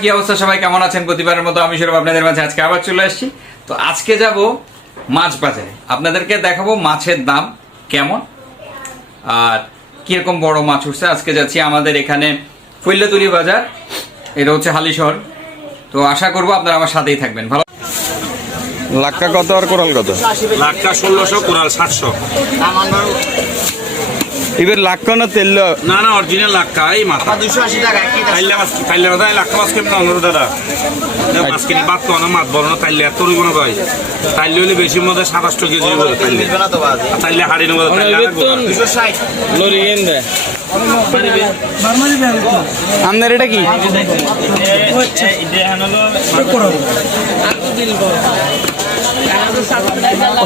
কি অবস্থা সবাই? কেমন আছেন? প্রতিবারের মতো আমি আপনাদের মাঝে আজকে আবার চলে আসছি। তো আজকে যাব মাছ বাজারে। আপনাদেরকে দেখাবো মাছের দাম কেমন আর কীরকম বড় মাছ উঠছে। আজকে যাচ্ছি আমাদের এখানে ফৈল্লাতুলি বাজার। এটা হচ্ছে হালিশহর তো আশা করব আপনারা আমার সাথেই থাকবেন। ভালো লাক্কা কত আর কোরাল কত? লাক্কা ষোলোশো কোরাল সাতশো। এবার লাক্কা না তেল না না অরিজিনাল লাখটা এই মাথা দুশো আশি টাকা তাইলে মাছ তাইলে মাথা মাছ কেমন দাদা মাছ কিনি বাদ তো না মাছ বড় না তাইলে এত রইব না ভাই তাইলে হলে বেশি মধ্যে সাতাশটো কেজি বলে তাইলে তাইলে হাড়ি নেব তাইলে দুশো ষাট আপনার এটা কি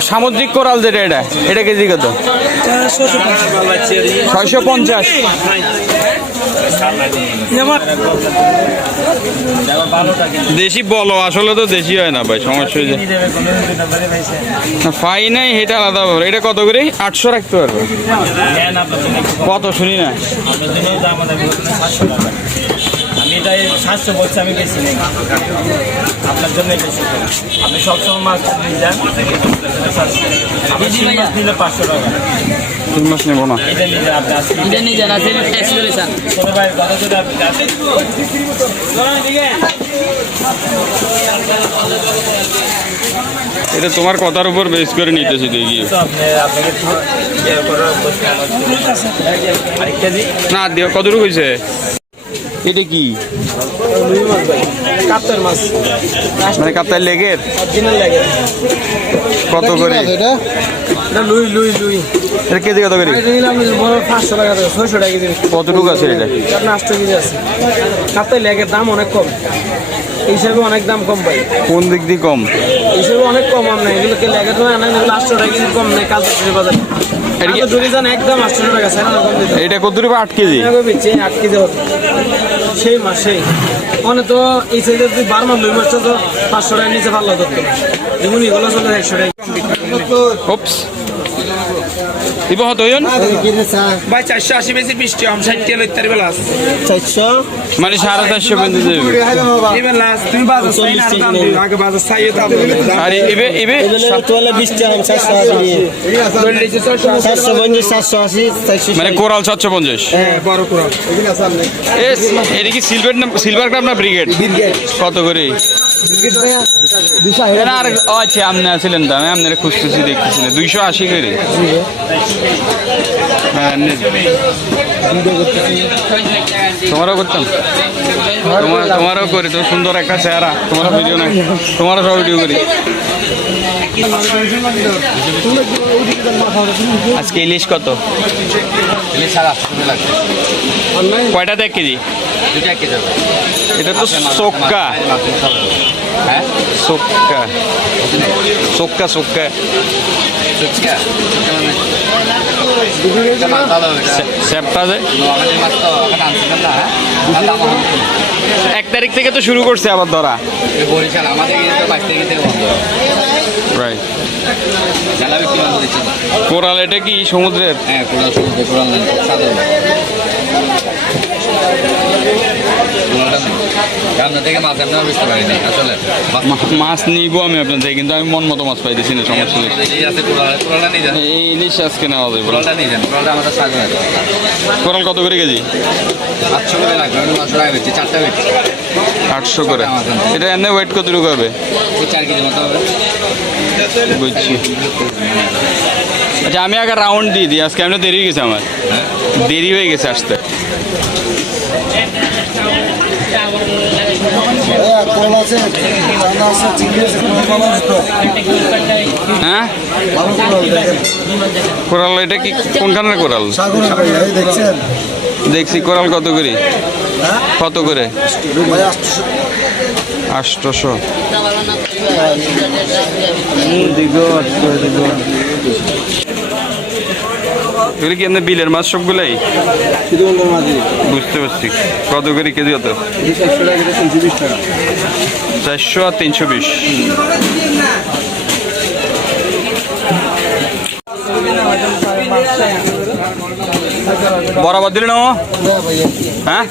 সামুদ্রিক কোরাল যেটা, এটা? এটা কেজি কত? ছয়শো পঞ্চাশ। দেশি বলো, আসলে তো দেশি হয় না ভাই, সমস্যা ফাই নাই এটা আলাদা ব্যাপার। এটা কত করে? আটশো রাখতে পারবে? কত, শুনি না। এটাই সাতশো বলছে আমি বেশি নেই। আপনার জন্য বেশি। আপনি সবসময় মাছ নিয়ে যান। আপনি মাছ নিলে পাঁচশো টাকা। তিন মাস নেব না। এটা নিয়ে যান আপনি এটা নিয়ে যান আছে টেস্ট করেছেন ছোটো ভাই কথা যদি আপনি আসেন এটা তোমার কথার উপর বেস করে নিতেছি তুই গিয়ে তো আপনি আপনাকে তো ইয়ে না দিও কতটুকু হয়েছে এটা কি? কাপ্তার মাছ। মানে কাপ্তার লেগের? লাগে কত করে? এটা? লুই লুই লুই। এটা কেজি কত করে? এটা নিলাম বড় পাঁচশো টাকা ছয়শো টাকা কেজি। কতটুকু আছে এটা? আটশো কেজি আছে কাপ্তার লেগের দাম অনেক কম। এই হিসাবে অনেক দাম কম ভাই। কোন দিক দিয়ে কম? এই হিসাবে অনেক কম আপনার এগুলোকে লেগের নয় আনেন এগুলো আটশো টাকা কেজি কম নেই কাল বাজার। এটা কি- যদি যান একদম আটশো টাকা স্যার এটা কত রূপে আট কেজি? আট কেজি হবে। সেই মাসে। মানে তো এই সাইজের তুই বার মাস দুই মাস তো পাঁচশো টাকা নিচে ভালো ধরতো যেমন এগুলো চলে একশো টাকা। দিব হতো হইন? ভাই চারশো আশি বেশি বৃষ্টি আম ষাট টিয়া লইতারি বেলা চারশো? মানে সাড়ে চারশো পর্যন্ত দেবে। লাস্ট তুমি বাজার চাই না দাম দিও আগে বাজার চাইও দাম দিও। এবে এবে চারশো আশি চারশো পঞ্চাশ চারশো আশি মানে কোরাল সাতশো পঞ্চাশ। বড় এটা কি সিলভার না সিলভার ক্রাফ না ব্রিগেড কত করে? আর আচ্ছা আপনি আছিলেন তো আমি আপনারা খুঁজতেছি দেখতেছি না। দুইশো আশি করে। হ্যাঁ, তোমারও করতাম। তোমার তোমারও করি তো সুন্দর একটা চেহারা। তোমারও ভিডিও নাই। তোমারও সব ভিডিও করি। আজকে ইলিশ কত? কয়টা এক কেজি? এটা তো সোক্কা। সোক্কা। সোক্কা সোক্কা। এক তারিখ থেকে তো শুরু করছে আবার ধরা। বরিশাল আমাদের রাইট। কোরাল এটা কি? সমুদ্রের? হ্যাঁ কোরাল সমুদ্রে কোরাল সাধারণ আপনার থেকে মাছ আপনারা বুঝতে পারিনি আসলে। মাছ- নিব আমি আপনার থেকে কিন্তু আমি মন মতো মাছ পাইতেছি না সমস্যা এই ইলিশ আজকে নেওয়া যাবে। কোরাল কত করে কেজি? আটশো করে আমি আটশো করে। এটা এমনি ওয়েট কতটুকু হবে? চার কেজি মতো হবে। বুঝছি। আচ্ছা আমি আগে রাউন্ড দিয়ে দিই আজকে এমনি দেরি হয়ে গেছে আমার। দেরি হয়ে গেছে আসতে। হ্যাঁ? কোরাল এটা কি কোনখানের কোরাল? দেখছি কোরাল কত করে? কত করে? আষ্টশো আটশো। দিগো এগুলো কি আপনার বিলের মাছ সবগুলাই? বুঝতে পারছি। কত করে কেজি কত চারশো আর তিনশো বিশ। বরাবর দিলে না হ্যাঁ?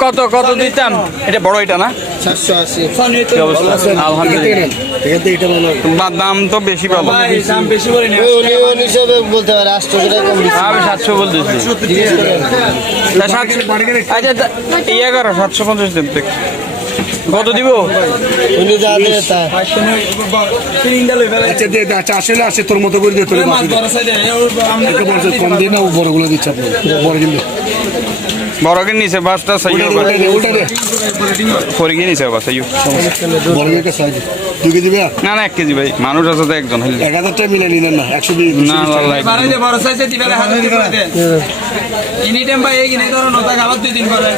কত কত দিতাম এটা বড় এটা না? সাতশো আশি। দাম তো বেশি পাবো। উনি উনি হিসেবে বলতে পারে আটশো টাকা কম দিচ্ছে আমি সাতশো বলতেছি। তা সাতশো- আচ্ছা ইয়ে করো সাতশো পঞ্চাশ দিন কত দিব? আচ্ছা দে দে, আচ্ছা আসে তোর মতো করে দে তোর কম দিয়ে না বড়গুলো দিচ্ছে বড় কিন্তু বড়কে নিচে বাসটা সাইও উল্টা দে উল্টা দে পরে গিয়ে নিচে বাস সাইও বড় একটা সাইজ। দুই কেজি না না এক কেজি ভাই। মানুষ আছে তো একজন হইলে। এক হাজার টাকা মিলে নিলেন না একশো বিশ না এনি টাইম ভাই এই ধরো নতা গালত দুই দিন পরে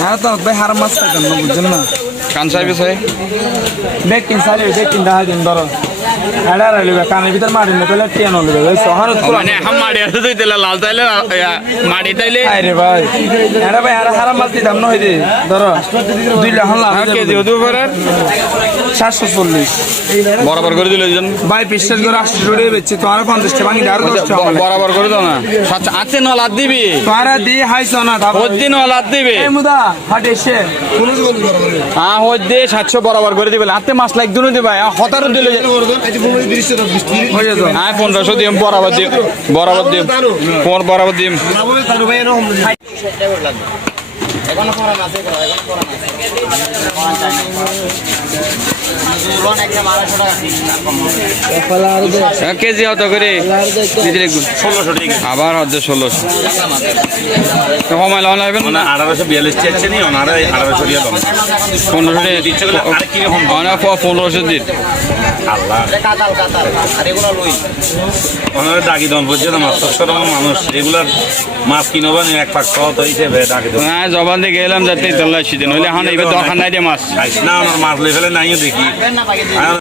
হ্যাঁ তো ভাই হার মাছ খাইতেন না বুঝছেন না? কান সাহেব সাহেব দেখ কিন সারি দেখ কিন দেখা দিন ধরো। ভিতর মারি না তাহলে মানে হাম আছে তুই তেলে লাল তাইলে তাইলে আরে ভাই ভাই আর হারাম মাছ দিতাম না হইতে ধরো দুই লাখ লাখ আর কেজি হতে পারে সাতশো চল্লিশ বরাবর করে দিল ওইজন ভাই বিশ্বাস করে আটশো টাকা বেচছি তো আরও পঞ্চাশটা ভাঙি আরও দশটা হবে বরাবর করে দাও না সাতশো আছে ন লাদ দিবি তোরা দিয়ে হাইছ না হদ্দি ন লাদ দিবে মুদা হাটে এসে হ্যাঁ হদ্দি সাতশো বরাবর করে দিবে হাতে মাছ লাগ দুনো দিবে হতারও দিলে হয়ে পনেরোশো দিম বরাবর দিম বরাবর দিম বরাবর দিম। এক কেজি হত করে? আবার হচ্ছে ষোলোশো। কমাই লাগানো হবে না? আঠারোশো বিয়াল্লিশ নি আঠারোশো পনেরোশো দিচ্ছে বলে আর কি রকম অনেক পনেরোশো দিন ডাকি দন বুঝছে মাছ চাষ করা মানুষ। এগুলার মাছ কিনবো না এক পাক খাওয়া হিসেবে ডাকি দন হ্যাঁ জবান দিয়ে গেলাম যাতে তোলা আসছি দিন হইলে এখন এবার দরকার নাই দিয়ে মাছ। না আমার মাছ লেভেলে নাইও দেখি।